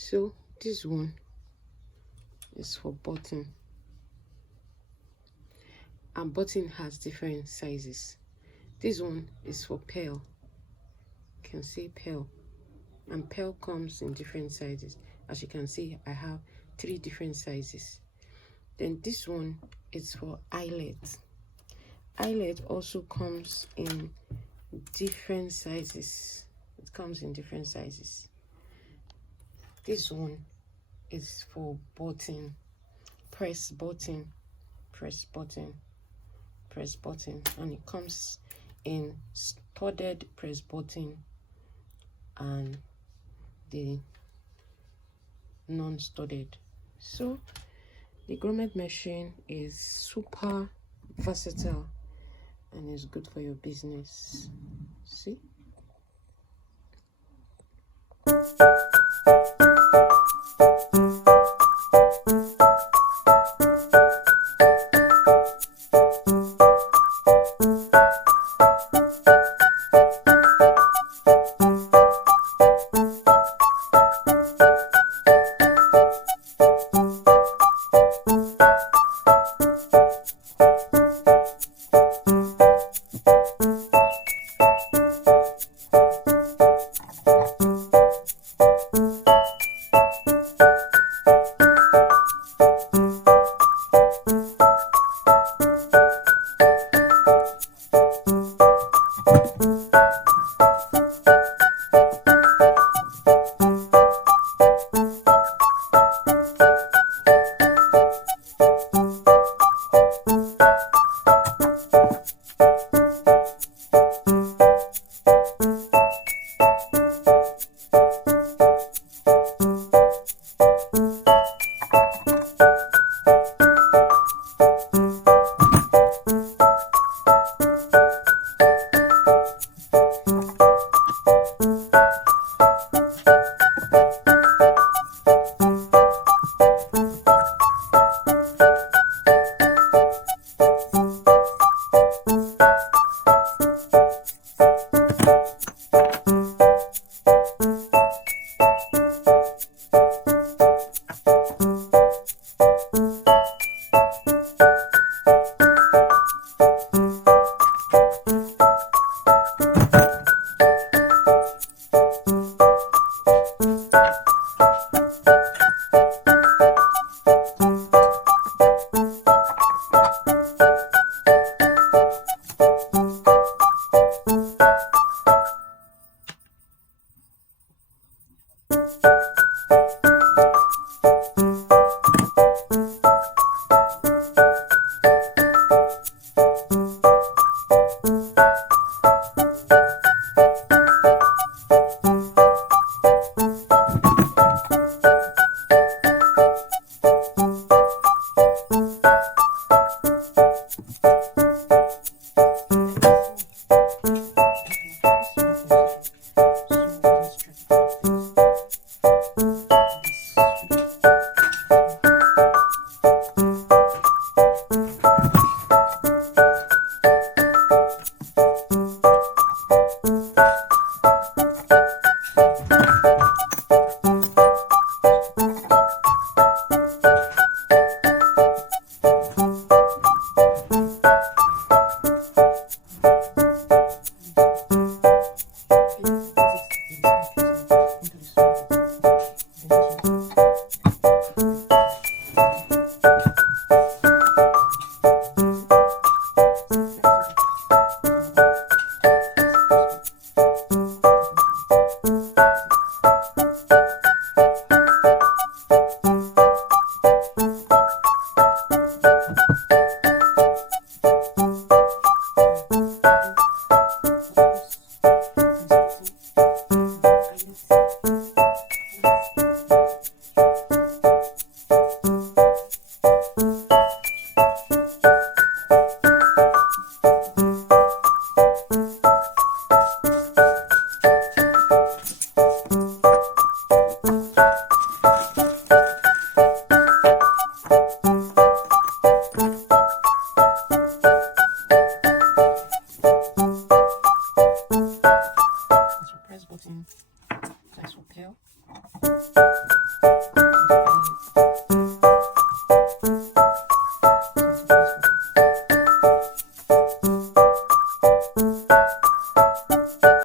So this one is for button, and button has different sizes. This one is for pearl. You can see pearl, and pearl comes in different sizes. As you can see, I have 3 different sizes. Then this one is for eyelet. Eyelet also comes in different sizes. It comes in different sizes. This one is for button, press button, press button, press button, and it comes in studded press button and the non-studded. So the grommet machine is super versatile and is good for your business. See? That's for pearl.